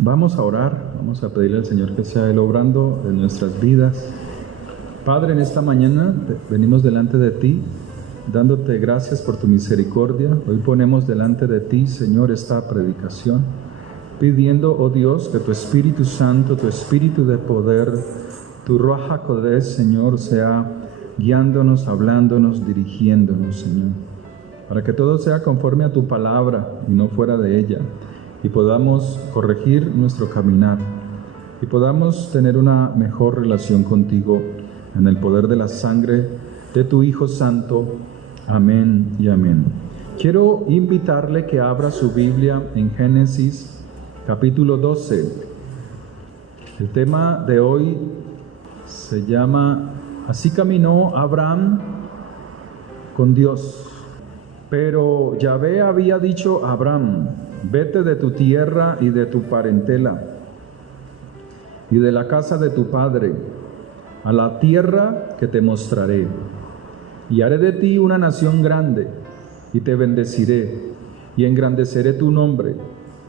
Vamos a orar, vamos a pedirle al Señor que sea Él obrando en nuestras vidas. Padre, en esta mañana venimos delante de ti, dándote gracias por tu misericordia. Hoy ponemos delante de ti, Señor, esta predicación, pidiendo, oh Dios, que tu Espíritu Santo, tu Espíritu de poder, tu Ruach HaKodesh, Señor, sea guiándonos, hablándonos, dirigiéndonos, Señor, para que todo sea conforme a tu palabra y no fuera de ella, y podamos corregir nuestro caminar, y podamos tener una mejor relación contigo en el poder de la sangre de tu Hijo Santo. Amén y amén. Quiero invitarle que abra su Biblia en Génesis capítulo 12. El tema de hoy se llama Así caminó Abraham con Dios. Pero Yahvé había dicho a Abraham: vete de tu tierra y de tu parentela y de la casa de tu padre a la tierra que te mostraré, y haré de ti una nación grande, y te bendeciré, y engrandeceré tu nombre,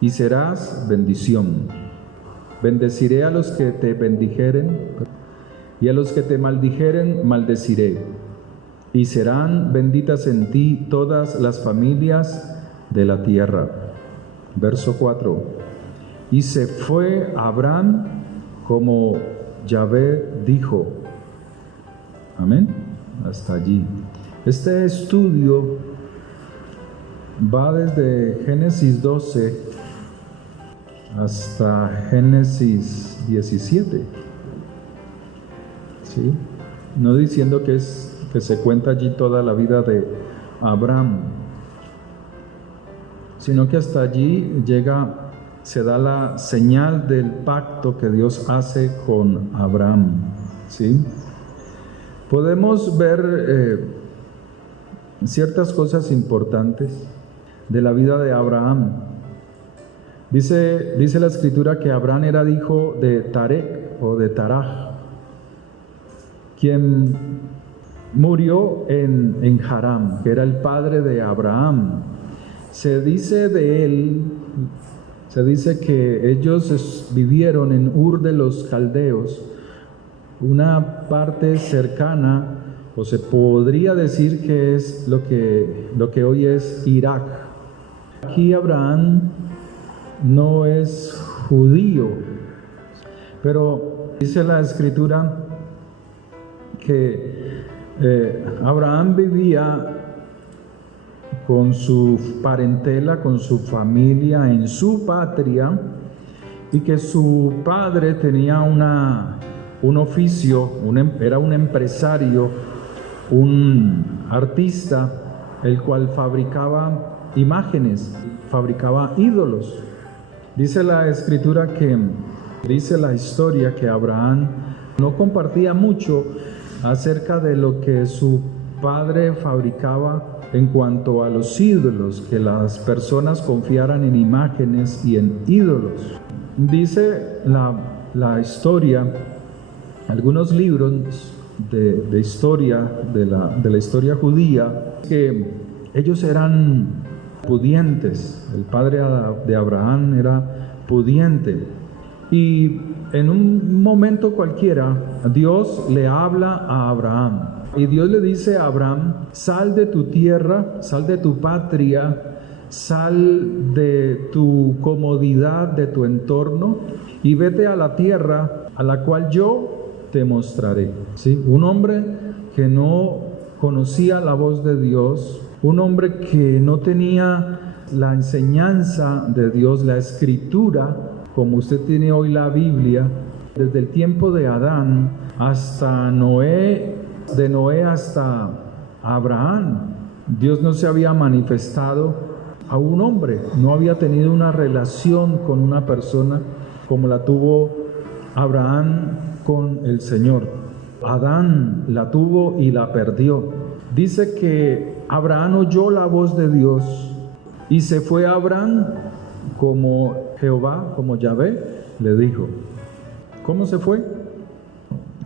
y serás bendición. Bendeciré a los que te bendijeren, y a los que te maldijeren maldeciré, y serán benditas en ti todas las familias de la tierra. Verso 4. Y se fue Abraham como Yahvé dijo. Amén. Hasta allí. Este estudio va desde Génesis 12 hasta Génesis 17. ¿Sí? No diciendo que se cuenta allí toda la vida de Abraham, sino que hasta allí se da la señal del pacto que Dios hace con Abraham. ¿Sí? Podemos ver ciertas cosas importantes de la vida de Abraham. Dice la Escritura que Abraham era hijo de Tarec o de Taraj, quien murió en Harán, que era el padre de Abraham. Se dice de él, que ellos vivieron en Ur de los Caldeos, una parte cercana, o se podría decir que es lo que hoy es Irak. Aquí Abraham no es judío, pero dice la Escritura que Abraham vivía con su parentela, con su familia en su patria, y que su padre tenía un oficio, era un empresario, un artista, el cual fabricaba imágenes, fabricaba ídolos. Dice la Escritura dice la historia que Abraham no compartía mucho acerca de lo que su padre fabricaba en cuanto a los ídolos, que las personas confiaran en imágenes y en ídolos. Dice la historia, algunos libros de historia, de la historia judía, que ellos eran pudientes. El padre de Abraham era pudiente, y en un momento cualquiera Dios le habla a Abraham, y Dios le dice a Abraham: sal de tu tierra, sal de tu patria, sal de tu comodidad, de tu entorno, y vete a la tierra a la cual yo te mostraré. ¿Sí? Un hombre que no conocía la voz de Dios, un hombre que no tenía la enseñanza de Dios, la Escritura, como usted tiene hoy la Biblia, desde el tiempo de Adán hasta Noé, de Noé hasta Abraham, Dios no se había manifestado a un hombre, no había tenido una relación con una persona como la tuvo Abraham con el Señor. Adán la tuvo y la perdió. Dice que Abraham oyó la voz de Dios y se fue a Abraham como Jehová, como Yahvé le dijo. ¿Cómo se fue?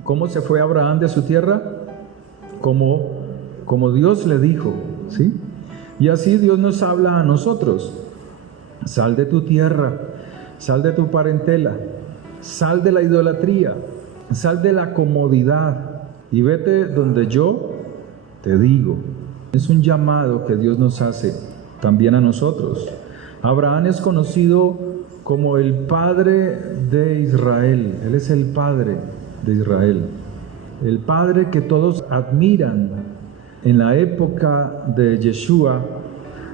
¿Cómo se fue Abraham de su tierra? Como Dios le dijo, ¿sí? Y así Dios nos habla a nosotros: sal de tu tierra, sal de tu parentela, sal de la idolatría, sal de la comodidad y vete donde yo te digo. Es un llamado que Dios nos hace también a nosotros. Abraham es conocido como el padre de Israel. Él es el padre de Israel. El padre que todos admiran. En la época de Yeshua,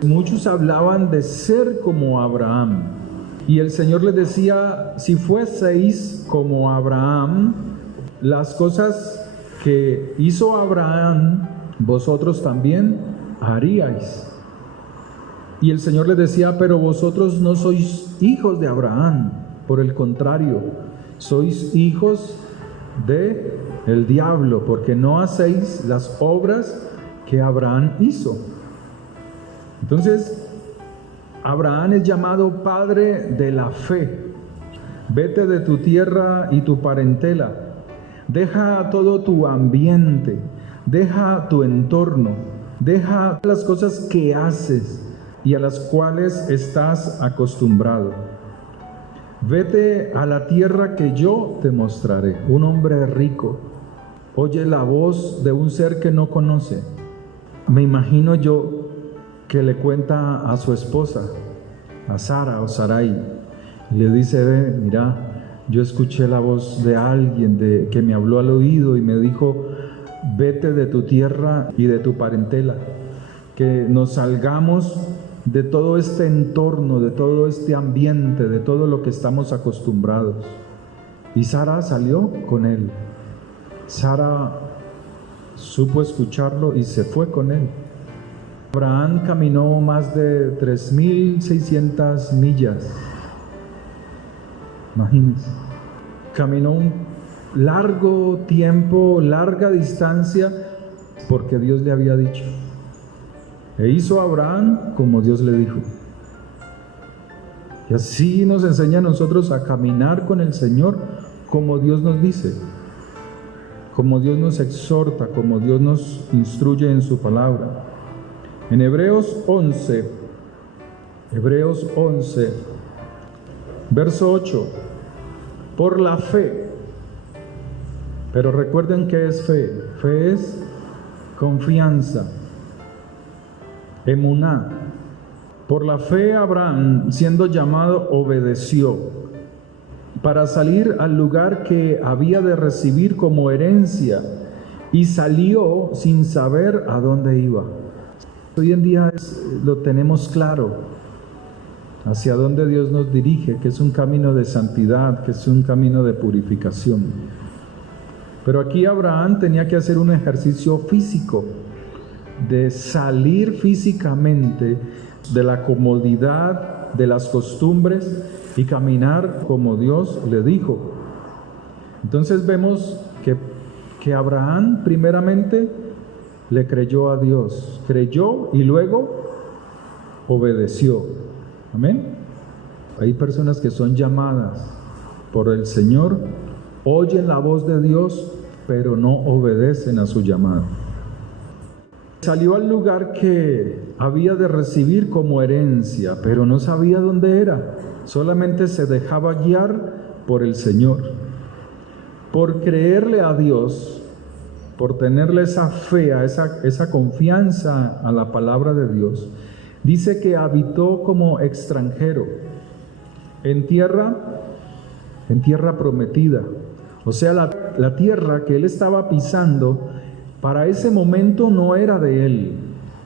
muchos hablaban de ser como Abraham. Y el Señor les decía, si fueseis como Abraham, las cosas que hizo Abraham, vosotros también haríais. Y el Señor les decía, pero vosotros no sois hijos de Abraham, por el contrario, sois hijos de el diablo, porque no hacéis las obras que Abraham hizo. Entonces, Abraham es llamado padre de la fe. Vete de tu tierra y tu parentela, deja todo tu ambiente, deja tu entorno, deja las cosas que haces y a las cuales estás acostumbrado. Vete a la tierra que yo te mostraré. Un hombre rico oye la voz de un ser que no conoce. Me imagino yo que le cuenta a su esposa, a Sara o Sarai, y le dice, ve, mira, yo escuché la voz de alguien que me habló al oído y me dijo, vete de tu tierra y de tu parentela, que nos salgamos de todo este entorno, de todo este ambiente, de todo lo que estamos acostumbrados. Y Sara salió con él. Sara supo escucharlo y se fue con él. Abraham caminó más de 3.600 millas. Imagínense. Caminó un largo tiempo, larga distancia, porque Dios le había dicho. E hizo Abraham como Dios le dijo. Y así nos enseña a nosotros a caminar con el Señor como Dios nos dice, como Dios nos exhorta, como Dios nos instruye en su palabra. En Hebreos 11, verso 8, por la fe. Pero recuerden qué es fe. Fe es confianza. Emuná. Por la fe Abraham, siendo llamado, obedeció para salir al lugar que había de recibir como herencia, y salió sin saber a dónde iba. Hoy en día lo tenemos claro, hacia dónde Dios nos dirige, que es un camino de santidad, que es un camino de purificación. Pero aquí Abraham tenía que hacer un ejercicio físico, de salir físicamente de la comodidad, de las costumbres y caminar como Dios le dijo. Entonces vemos que Abraham primeramente le creyó a Dios, creyó y luego obedeció. Amén. Hay personas que son llamadas por el Señor, oyen la voz de Dios, pero no obedecen a su llamado. Salió al lugar que había de recibir como herencia, pero no sabía dónde era. Solamente se dejaba guiar por el Señor. Por creerle a Dios, por tenerle esa fe, esa confianza a la palabra de Dios, dice que habitó como extranjero en tierra prometida. O sea, la tierra que él estaba pisando para ese momento no era de él,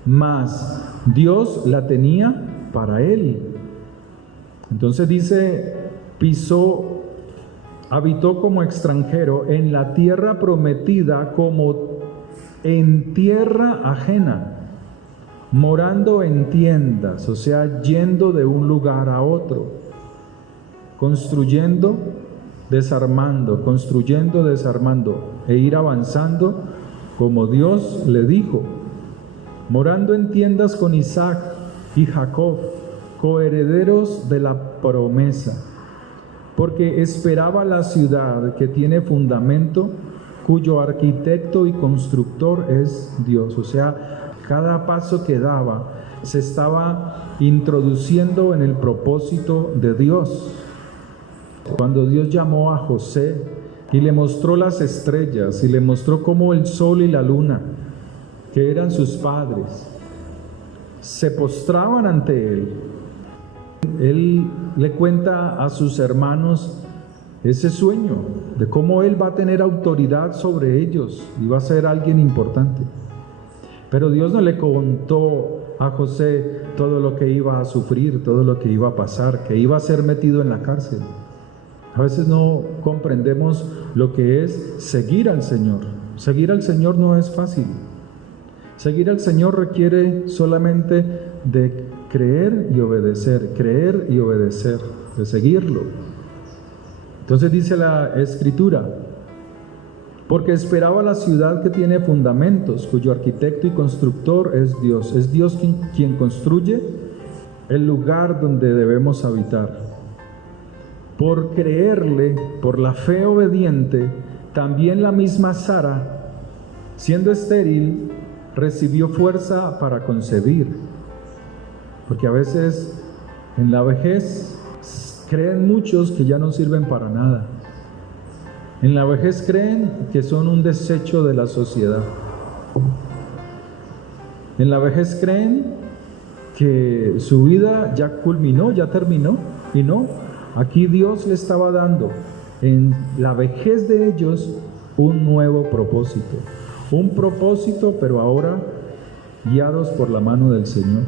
mas Dios la tenía para él. Entonces dice, habitó como extranjero en la tierra prometida, como en tierra ajena, morando en tiendas, o sea, yendo de un lugar a otro, construyendo, desarmando, e ir avanzando como Dios le dijo, morando en tiendas con Isaac y Jacob, coherederos de la promesa, porque esperaba la ciudad que tiene fundamento, cuyo arquitecto y constructor es Dios. O sea, cada paso que daba se estaba introduciendo en el propósito de Dios. Cuando Dios llamó a José y le mostró las estrellas y le mostró cómo el sol y la luna, que eran sus padres, se postraban ante él. Él le cuenta a sus hermanos ese sueño de cómo él va a tener autoridad sobre ellos y va a ser alguien importante. Pero Dios no le contó a José todo lo que iba a sufrir, todo lo que iba a pasar, que iba a ser metido en la cárcel. A veces no comprendemos lo que es seguir al Señor. Seguir al Señor no es fácil. Seguir al Señor requiere solamente de creer y obedecer, de seguirlo. Entonces dice la Escritura: porque esperaba la ciudad que tiene fundamentos, cuyo arquitecto y constructor es Dios. Es Dios quien construye el lugar donde debemos habitar. Por creerle, por la fe obediente, también la misma Sara, siendo estéril, recibió fuerza para concebir. Porque a veces en la vejez creen muchos que ya no sirven para nada. En la vejez creen que son un desecho de la sociedad. En la vejez creen que su vida ya culminó, ya terminó. Y no, aquí Dios le estaba dando en la vejez de ellos un nuevo propósito. Un propósito, pero ahora guiados por la mano del Señor.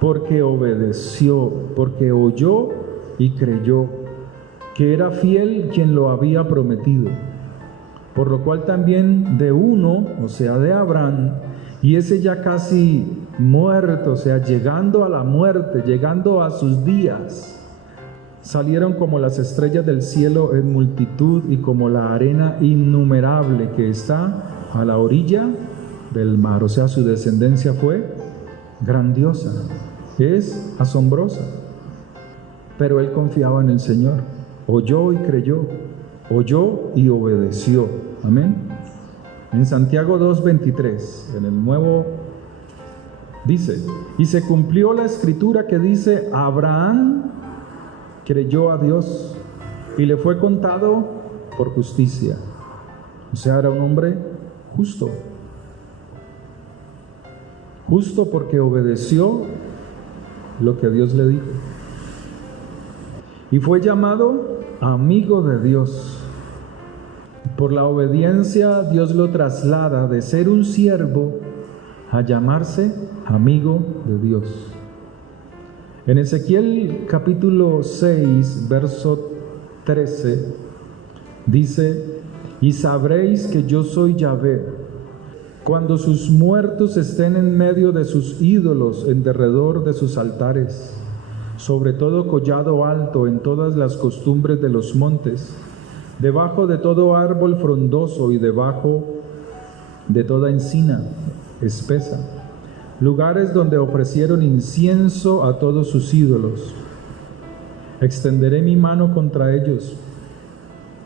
Porque obedeció, porque oyó y creyó que era fiel quien lo había prometido. Por lo cual también de uno, o sea de Abraham, y ese ya casi muerto, o sea llegando a la muerte, llegando a sus días, salieron como las estrellas del cielo en multitud y como la arena innumerable que está a la orilla del mar. O sea, su descendencia fue grandiosa, es asombrosa. Pero él confiaba en el Señor, oyó y creyó, oyó y obedeció. Amén. En Santiago 2:23, en el nuevo, dice: y se cumplió la escritura que dice: Abraham creyó a Dios y le fue contado por justicia. O sea, era un hombre justo. Justo porque obedeció lo que Dios le dijo. Y fue llamado amigo de Dios. Por la obediencia, Dios lo traslada de ser un siervo a llamarse amigo de Dios. En Ezequiel capítulo 6, verso 13, dice: y sabréis que yo soy Yahvé, cuando sus muertos estén en medio de sus ídolos, en derredor de sus altares, sobre todo collado alto, en todas las costumbres de los montes, debajo de todo árbol frondoso y debajo de toda encina espesa, lugares donde ofrecieron incienso a todos sus ídolos. Extenderé mi mano contra ellos,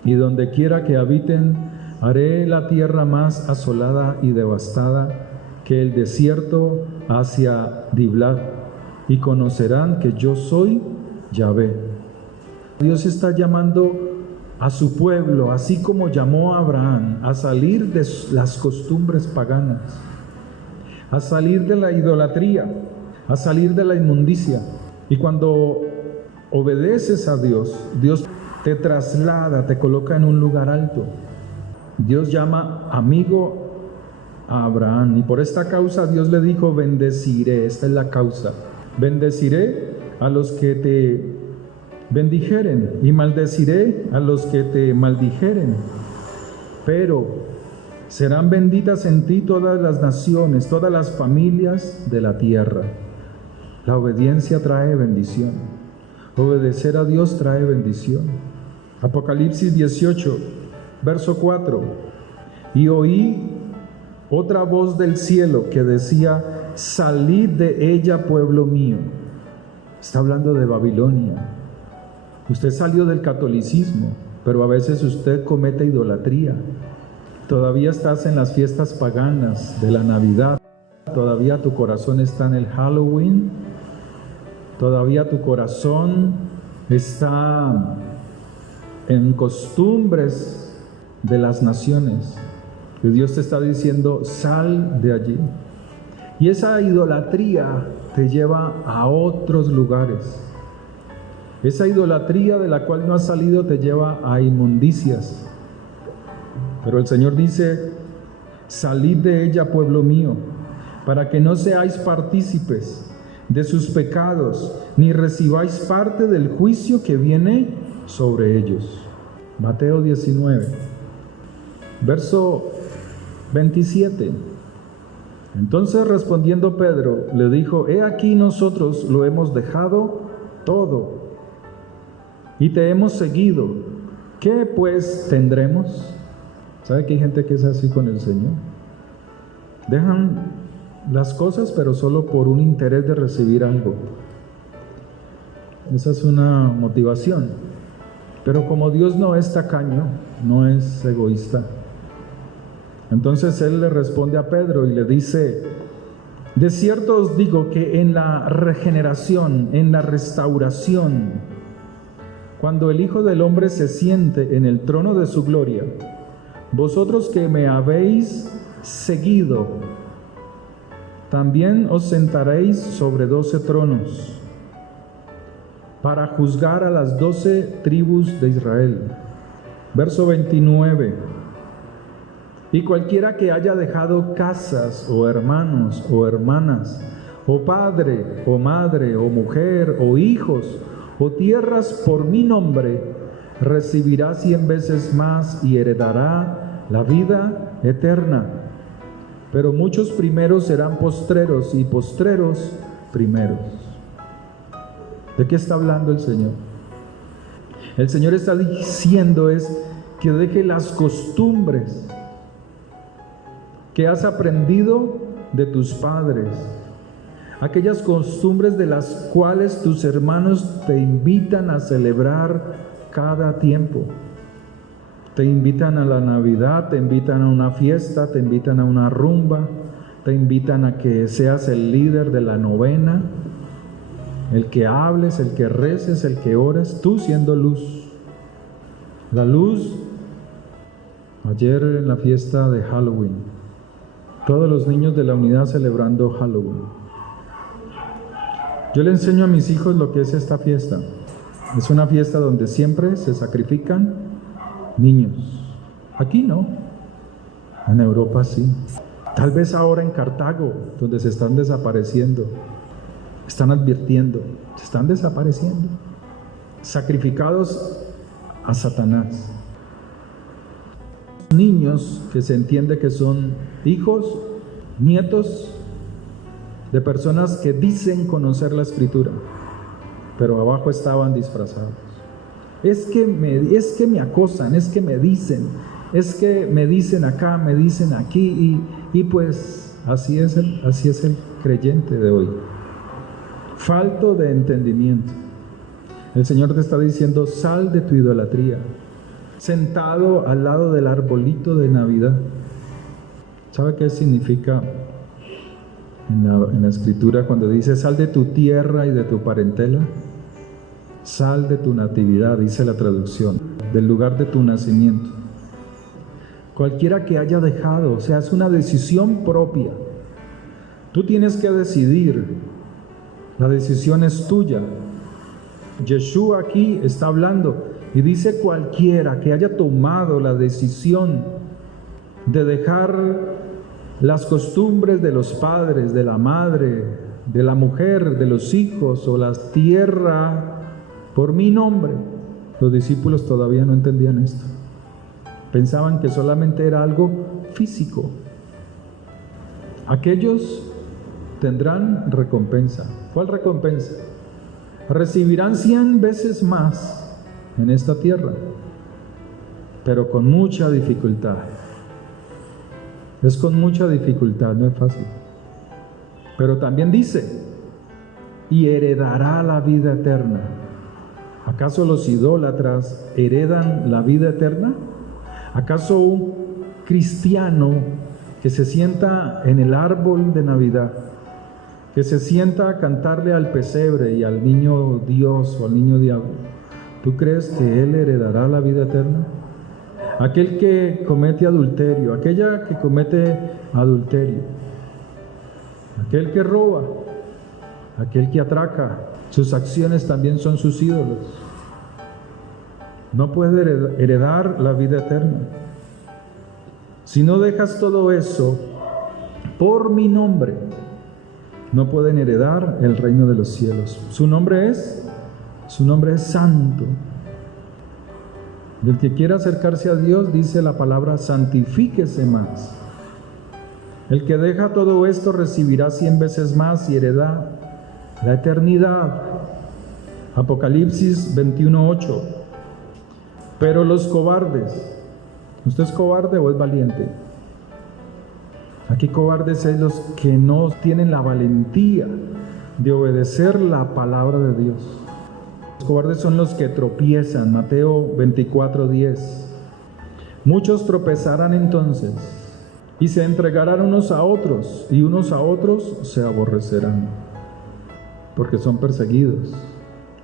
y donde quiera que habiten, haré la tierra más asolada y devastada que el desierto hacia Diblat, y conocerán que yo soy Yahvé. Dios está llamando a su pueblo, así como llamó a Abraham, a salir de las costumbres paganas, a salir de la idolatría, a salir de la inmundicia. Y cuando obedeces a Dios, Dios te traslada, te coloca en un lugar alto. Dios llama amigo a Abraham, y por esta causa Dios le dijo: bendeciré. Esta es la causa: bendeciré a los que te bendijeren y maldeciré a los que te maldijeren. Pero serán benditas en ti todas las naciones, todas las familias de la tierra. La obediencia trae bendición. Obedecer a Dios trae bendición. Apocalipsis 18, verso 4. Y oí otra voz del cielo que decía: salid de ella, pueblo mío. Está hablando de Babilonia. Usted salió del catolicismo, pero a veces usted comete idolatría. Todavía estás en las fiestas paganas de la Navidad. Todavía tu corazón está en el Halloween. Todavía tu corazón está en costumbres de las naciones, que Dios te está diciendo, sal de allí. Y esa idolatría te lleva a otros lugares. Esa idolatría de la cual no has salido te lleva a inmundicias. Pero el Señor dice, salid de ella, pueblo mío, para que no seáis partícipes de sus pecados, ni recibáis parte del juicio que viene sobre ellos. Mateo 19, verso 27. Entonces respondiendo Pedro, le dijo, he aquí nosotros lo hemos dejado todo y te hemos seguido. ¿Qué pues tendremos? ¿Sabe que hay gente que es así con el Señor? Dejan las cosas, pero solo por un interés de recibir algo. Esa es una motivación. Pero como Dios no es tacaño, no es egoísta, entonces Él le responde a Pedro y le dice, de cierto os digo que en la regeneración, en la restauración, cuando el Hijo del Hombre se siente en el trono de su gloria, vosotros que me habéis seguido, también os sentaréis sobre 12 tronos para juzgar a las 12 tribus de Israel. Verso 29. Y cualquiera que haya dejado casas, o hermanos, o hermanas, o padre, o madre, o mujer, o hijos, o tierras por mi nombre, recibirá 100 veces más y heredará la vida eterna. Pero muchos primeros serán postreros y postreros primeros. ¿De qué está hablando el Señor? El Señor está diciendo es que deje las costumbres que has aprendido de tus padres, aquellas costumbres de las cuales tus hermanos te invitan a celebrar cada tiempo. Te invitan a la Navidad, te invitan a una fiesta, te invitan a una rumba, te invitan a que seas el líder de la novena, el que hables, el que reces, el que ores, tú siendo luz. La luz, ayer en la fiesta de Halloween, todos los niños de la unidad celebrando Halloween. Yo le enseño a mis hijos lo que es esta fiesta. Es una fiesta donde siempre se sacrifican niños. Aquí no, en Europa sí. Tal vez ahora en Cartago, donde se están desapareciendo, están advirtiendo, se están desapareciendo, sacrificados a Satanás. Niños que se entiende que son hijos, nietos de personas que dicen conocer la Escritura, pero abajo estaban disfrazados. Es que me acosan, es que me dicen acá, me dicen aquí, y pues así es el creyente de hoy. Falto de entendimiento. El Señor te está diciendo, sal de tu idolatría. Sentado al lado del arbolito de Navidad. ¿Sabe qué significa en la Escritura cuando dice sal de tu tierra y de tu parentela? Sal de tu natividad, dice la traducción, del lugar de tu nacimiento. Cualquiera que haya dejado, o sea, es una decisión propia. Tú tienes que decidir, la decisión es tuya. Yeshua aquí está hablando y dice cualquiera que haya tomado la decisión de dejar las costumbres de los padres, de la madre, de la mujer, de los hijos o la tierra por mi nombre. Los discípulos todavía no entendían esto. Pensaban que solamente era algo físico. Aquellos tendrán recompensa. ¿Cuál recompensa? Recibirán 100 veces más en esta tierra, pero con mucha dificultad. Es con mucha dificultad, no es fácil. Pero también dice, y heredará la vida eterna. ¿Acaso los idólatras heredan la vida eterna? ¿Acaso un cristiano que se sienta en el árbol de Navidad, que se sienta a cantarle al pesebre y al niño Dios o al niño diablo, ¿tú crees que él heredará la vida eterna? Aquel que comete adulterio, aquella que comete adulterio, aquel que roba, aquel que atraca, sus acciones también son sus ídolos. No puede heredar la vida eterna. Si no dejas todo eso por mi nombre, no pueden heredar el reino de los cielos. Su nombre es santo. Y el que quiera acercarse a Dios, dice la palabra, santifíquese más. El que deja todo esto recibirá 100 veces más y heredará la eternidad. Apocalipsis 21:8. Pero los cobardes, ¿usted es cobarde o es valiente? Aquí cobardes es los que no tienen la valentía de obedecer la palabra de Dios. Los cobardes son los que tropiezan. Mateo 24:10. Muchos tropezarán entonces y se entregarán unos a otros, y unos a otros se aborrecerán, porque son perseguidos.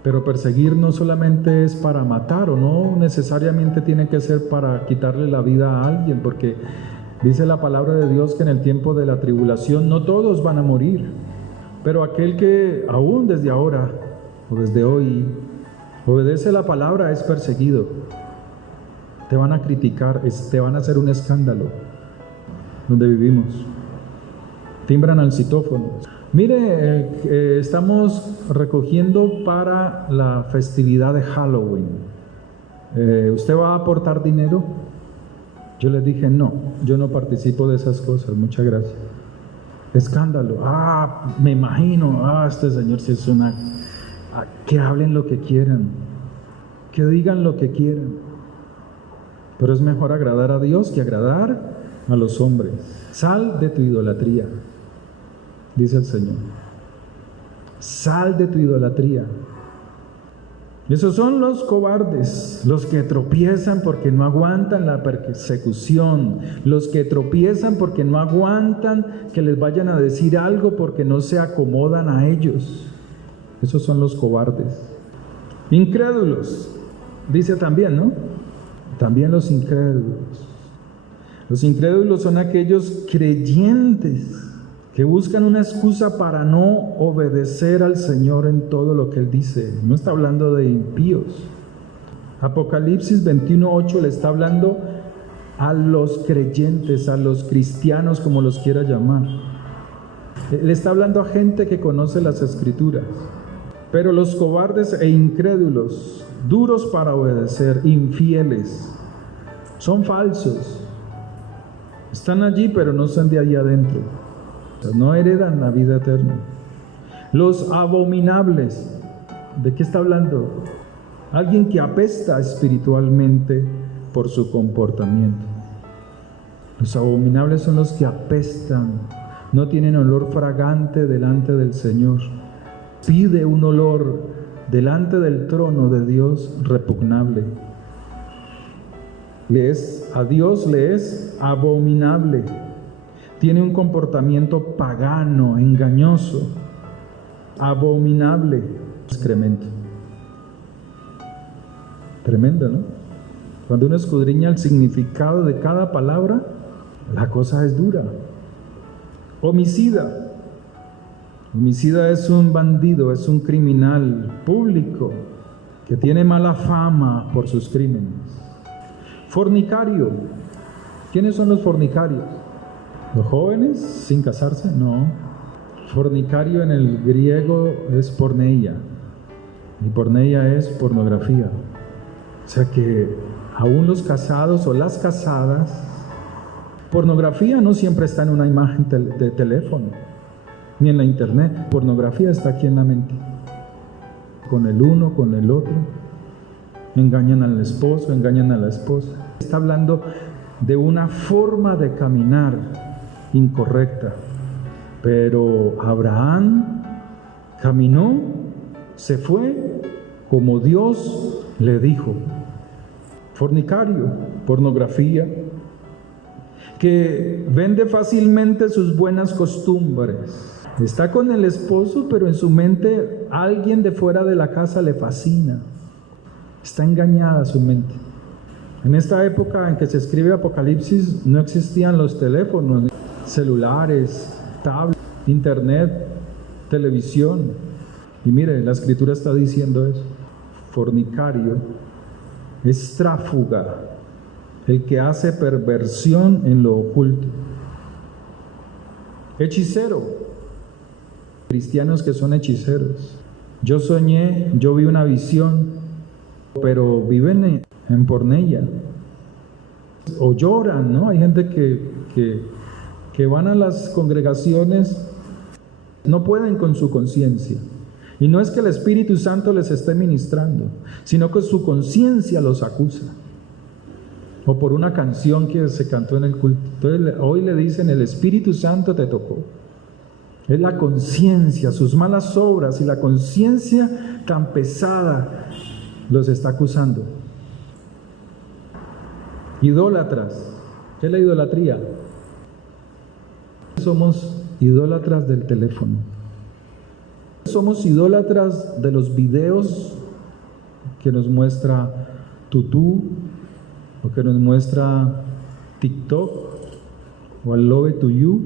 Pero perseguir no solamente es para matar, o no necesariamente tiene que ser para quitarle la vida a alguien, porque dice la palabra de Dios que en el tiempo de la tribulación no todos van a morir, pero aquel que aún desde ahora o desde hoy obedece la palabra es perseguido. Te van a criticar, te van a hacer un escándalo donde vivimos. Timbran al citófono. Mire, estamos recogiendo para la festividad de Halloween. ¿Usted va a aportar dinero? Yo les dije, no, yo no participo de esas cosas, muchas gracias. Escándalo, me imagino, este señor si es una... que hablen lo que quieran, que digan lo que quieran. Pero es mejor agradar a Dios que agradar a los hombres. Sal de tu idolatría, dice el Señor. Sal de tu idolatría. Esos son los cobardes, los que tropiezan porque no aguantan la persecución, los que tropiezan porque no aguantan que les vayan a decir algo porque no se acomodan a ellos. Esos son los cobardes. Incrédulos, dice también, ¿no? También los incrédulos. Los incrédulos son aquellos creyentes que buscan una excusa para no obedecer al Señor en todo lo que Él dice. No está hablando de impíos. Apocalipsis 21:8 le está hablando a los creyentes, a los cristianos, como los quiera llamar. Le está hablando a gente que conoce las Escrituras. Pero los cobardes e incrédulos, duros para obedecer, infieles, son falsos. Están allí, pero no son de allá adentro. No heredan la vida eterna. Los abominables, ¿de qué está hablando? Alguien que apesta espiritualmente por su comportamiento. Los abominables son los que apestan, no tienen olor fragante delante del Señor. Pide un olor delante del trono de Dios repugnable. A Dios le es abominable. Tiene un comportamiento pagano, engañoso, abominable, excremento. Tremendo, ¿no? Cuando uno escudriña el significado de cada palabra, la cosa es dura. Homicida. Homicida es un bandido, es un criminal público que tiene mala fama por sus crímenes. Fornicario. ¿Quiénes son los fornicarios? ¿Los jóvenes sin casarse? No. Fornicario en el griego es porneia. Y porneia es pornografía. O sea que aún los casados o las casadas, pornografía no siempre está en una imagen de teléfono, ni en la internet. Pornografía está aquí en la mente. Con el uno, con el otro. Engañan al esposo, engañan a la esposa. Está hablando de una forma de caminar incorrecta. Pero Abraham caminó, se fue como Dios le dijo. Fornicario, pornografía, que vende fácilmente sus buenas costumbres. Está con el esposo, pero en su mente alguien de fuera de la casa le fascina. Está engañada su mente. En esta época en que se escribe Apocalipsis no existían los teléfonos, celulares, tablets, internet, televisión. Y mire, la Escritura está diciendo eso. Fornicario, estráfuga, el que hace perversión en lo oculto. Hechicero, cristianos que son hechiceros. Yo soñé, yo vi una visión, pero viven en pornella. O lloran, ¿no? Hay gente que van a las congregaciones, no pueden con su conciencia. Y no es que el Espíritu Santo les esté ministrando, sino que su conciencia los acusa. O por una canción que se cantó en el culto. Entonces hoy le dicen, el Espíritu Santo te tocó. Es la conciencia, sus malas obras y la conciencia tan pesada los está acusando. Idólatras. ¿Qué es la idolatría? Somos idólatras del teléfono. Somos idólatras de los videos que nos muestra Tutú, o que nos muestra TikTok, o I Love to You.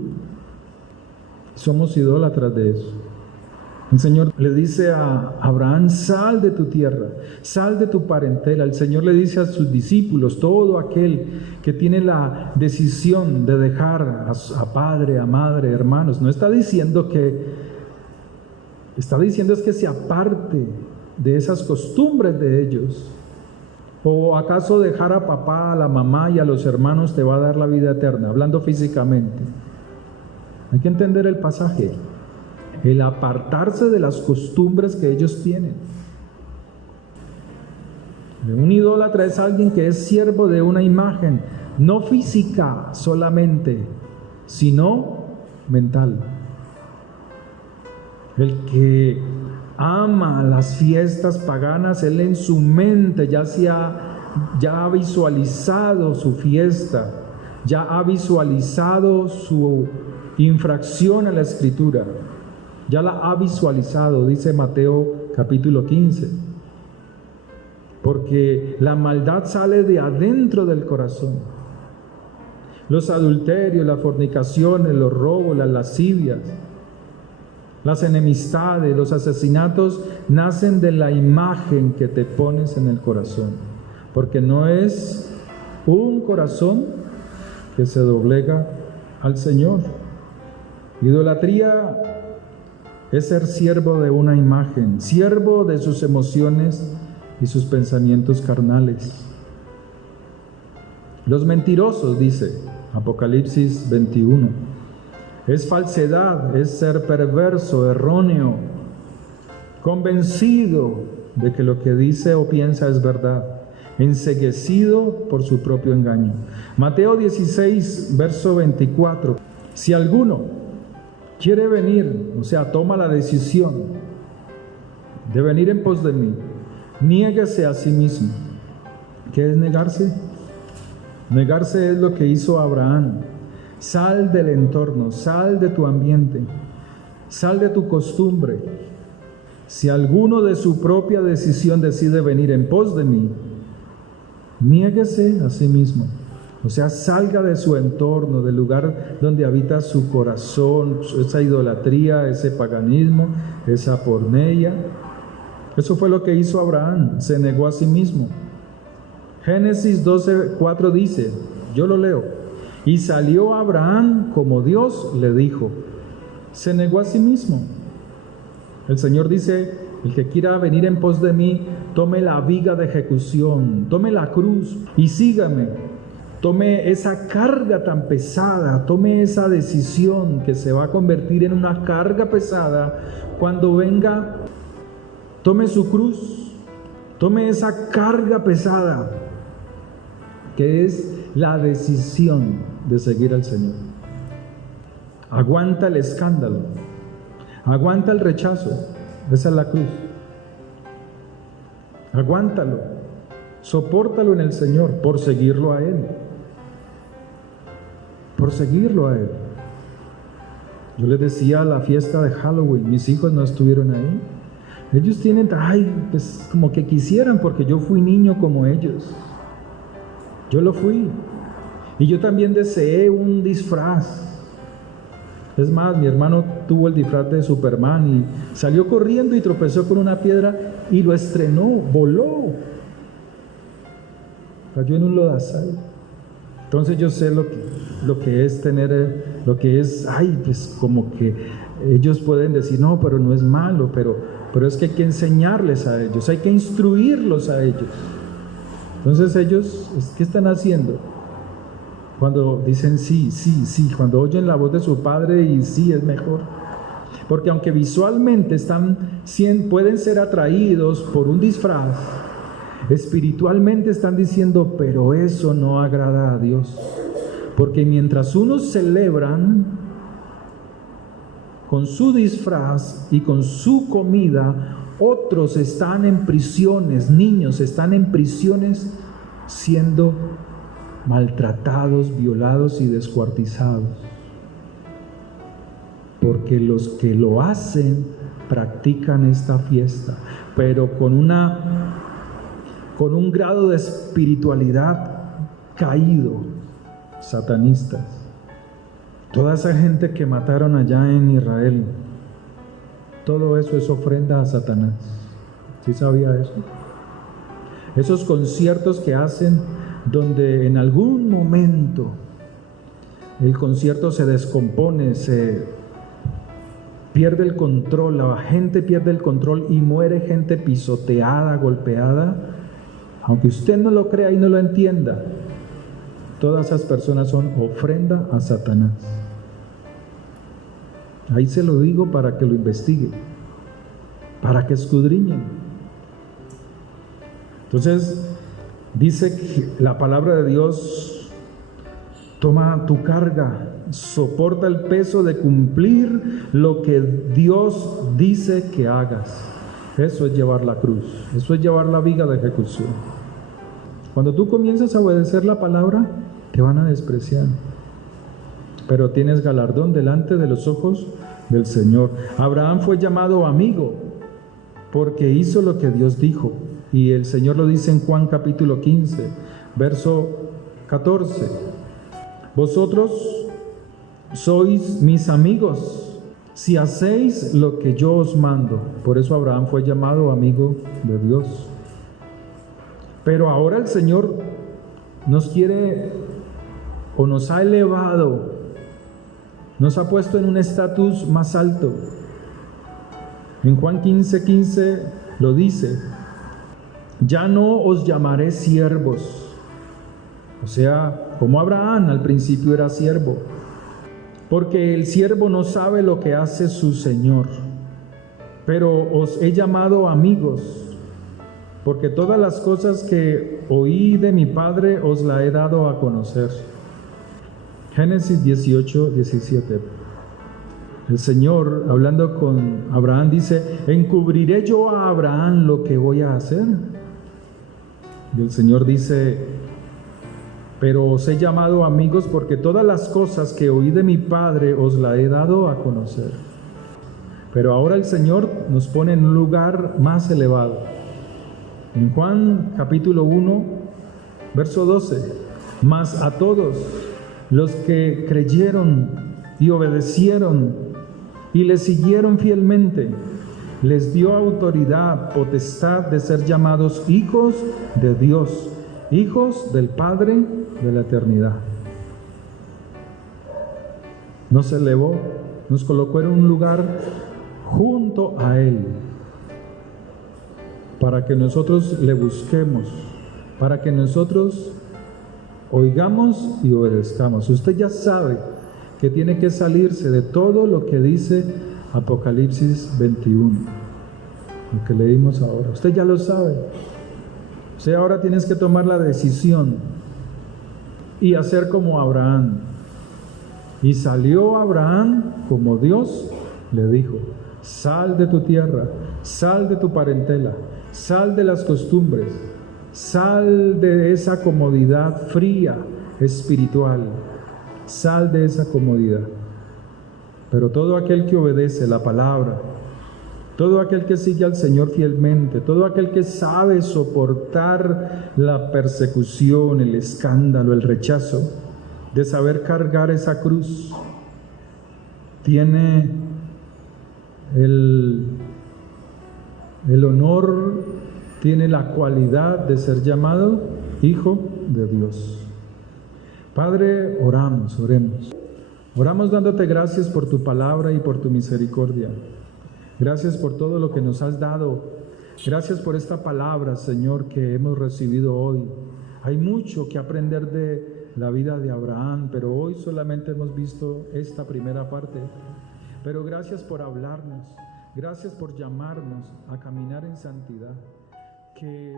Somos idólatras de eso. El Señor le dice a Abraham, sal de tu tierra, sal de tu parentela. El Señor le dice a sus discípulos, todo aquel que tiene la decisión de dejar a padre, a madre, hermanos, no está diciendo está diciendo es que se aparte de esas costumbres de ellos. ¿O acaso dejar a papá, a la mamá y a los hermanos te va a dar la vida eterna? Hablando físicamente. Hay que entender el pasaje. El apartarse de las costumbres que ellos tienen. Un idólatra es alguien que es siervo de una imagen, no física solamente, sino mental. El que ama las fiestas paganas, él en su mente ya ha visualizado su fiesta, ya ha visualizado su infracción a la Escritura, ya la ha visualizado, dice Mateo capítulo 15, porque la maldad sale de adentro del corazón. Los adulterios, las fornicaciones, los robos, las lascivias, las enemistades, los asesinatos nacen de la imagen que te pones en el corazón, porque no es un corazón que se doblega al Señor. Idolatría es ser siervo de una imagen, siervo de sus emociones y sus pensamientos carnales. Los mentirosos, dice Apocalipsis 21, es falsedad, es ser perverso, erróneo, convencido de que lo que dice o piensa es verdad, enceguecido por su propio engaño. Mateo 16, verso 24. Si alguno quiere venir, o sea, toma la decisión de venir en pos de mí, niéguese a sí mismo. ¿Qué es negarse? Negarse es lo que hizo Abraham. Sal del entorno, sal de tu ambiente, sal de tu costumbre. Si alguno de su propia decisión decide venir en pos de mí, niéguese a sí mismo. O sea, salga de su entorno, del lugar donde habita su corazón, esa idolatría, ese paganismo, esa porneia. Eso fue lo que hizo Abraham, se negó a sí mismo. Génesis 12:4 dice, yo lo leo, y salió Abraham como Dios le dijo. Se negó a sí mismo. El Señor dice, el que quiera venir en pos de mí, tome la viga de ejecución, tome la cruz y sígame. Tome esa carga tan pesada, tome esa decisión que se va a convertir en una carga pesada cuando venga. Tome su cruz, tome esa carga pesada que es la decisión de seguir al Señor. Aguanta el escándalo, aguanta el rechazo, esa es la cruz. Aguántalo, sopórtalo en el Señor por seguirlo a Él. Por seguirlo a Él. Yo les decía a la fiesta de Halloween, mis hijos no estuvieron ahí, Ellos tienen, pues como que quisieran, porque yo fui niño como ellos. Yo lo fui. Y yo también deseé un disfraz. Es más, mi hermano tuvo el disfraz de Superman y salió corriendo y tropezó con una piedra y lo estrenó, voló. Cayó en un lodazal. Entonces yo sé lo que es tener, lo que es, pues como que ellos pueden decir, no, pero no es malo, pero es que hay que enseñarles a ellos, hay que instruirlos a ellos. Entonces ellos, ¿qué están haciendo? Cuando dicen sí, cuando oyen la voz de su padre y sí, es mejor. Porque aunque visualmente pueden ser atraídos por un disfraz, espiritualmente están diciendo, pero eso no agrada a Dios. Porque mientras unos celebran con su disfraz y con su comida, otros están en prisiones, niños están en prisiones siendo maltratados, violados y descuartizados. Porque los que lo hacen practican esta fiesta, pero con un grado de espiritualidad caído, satanistas. Toda esa gente que mataron allá en Israel, todo eso es ofrenda a Satanás. ¿Sí sabía eso? Esos conciertos que hacen donde en algún momento el concierto se descompone, se pierde el control, la gente pierde el control y muere gente pisoteada, golpeada. Aunque usted no lo crea y no lo entienda, todas esas personas son ofrenda a Satanás. Ahí se lo digo para que lo investigue, para que escudriñen. Entonces, dice que la palabra de Dios: toma tu carga, soporta el peso de cumplir lo que Dios dice que hagas. Eso es llevar la cruz, eso es llevar la viga de ejecución. Cuando tú comienzas a obedecer la palabra, te van a despreciar, pero tienes galardón delante de los ojos del Señor. Abraham fue llamado amigo porque hizo lo que Dios dijo, y el Señor lo dice en Juan capítulo 15, verso 14: vosotros sois mis amigos si hacéis lo que yo os mando. Por eso Abraham fue llamado amigo de Dios. Pero ahora el Señor nos quiere, o nos ha elevado, nos ha puesto en un estatus más alto. En Juan 15:15 lo dice: ya no os llamaré siervos. O sea, como Abraham al principio era siervo, porque el siervo no sabe lo que hace su Señor, pero os he llamado amigos, porque todas las cosas que oí de mi Padre os la he dado a conocer. Génesis 18:17. El Señor, hablando con Abraham, dice: ¿encubriré yo a Abraham lo que voy a hacer? Y el Señor dice: pero os he llamado amigos porque todas las cosas que oí de mi Padre os la he dado a conocer. Pero ahora el Señor nos pone en un lugar más elevado. En Juan capítulo 1, verso 12: mas a todos los que creyeron y obedecieron y le siguieron fielmente, les dio autoridad, potestad de ser llamados hijos de Dios, hijos del Padre de la eternidad. Nos elevó, nos colocó en un lugar junto a Él, para que nosotros le busquemos, para que nosotros oigamos y obedezcamos. Usted ya sabe que tiene que salirse de todo lo que dice Apocalipsis 21, lo que leímos ahora. Usted ya lo sabe. Usted ahora tienes que tomar la decisión y hacer como Abraham. Y salió Abraham como Dios le dijo: sal de tu tierra, sal de tu parentela, sal de las costumbres, sal de esa comodidad fría espiritual, sal de esa comodidad. Pero todo aquel que obedece la palabra todo aquel que sigue al Señor fielmente, todo aquel que sabe soportar la persecución, el escándalo, el rechazo, de saber cargar esa cruz, tiene el honor, tiene la cualidad de ser llamado Hijo de Dios. Padre, oremos. Oramos dándote gracias por tu palabra y por tu misericordia. Gracias por todo lo que nos has dado. Gracias por esta palabra, Señor, que hemos recibido hoy. Hay mucho que aprender de la vida de Abraham, pero hoy solamente hemos visto esta primera parte. Pero gracias por hablarnos. Gracias por llamarnos a caminar en santidad. Que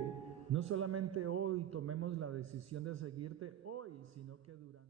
no solamente hoy tomemos la decisión de seguirte hoy, sino que durante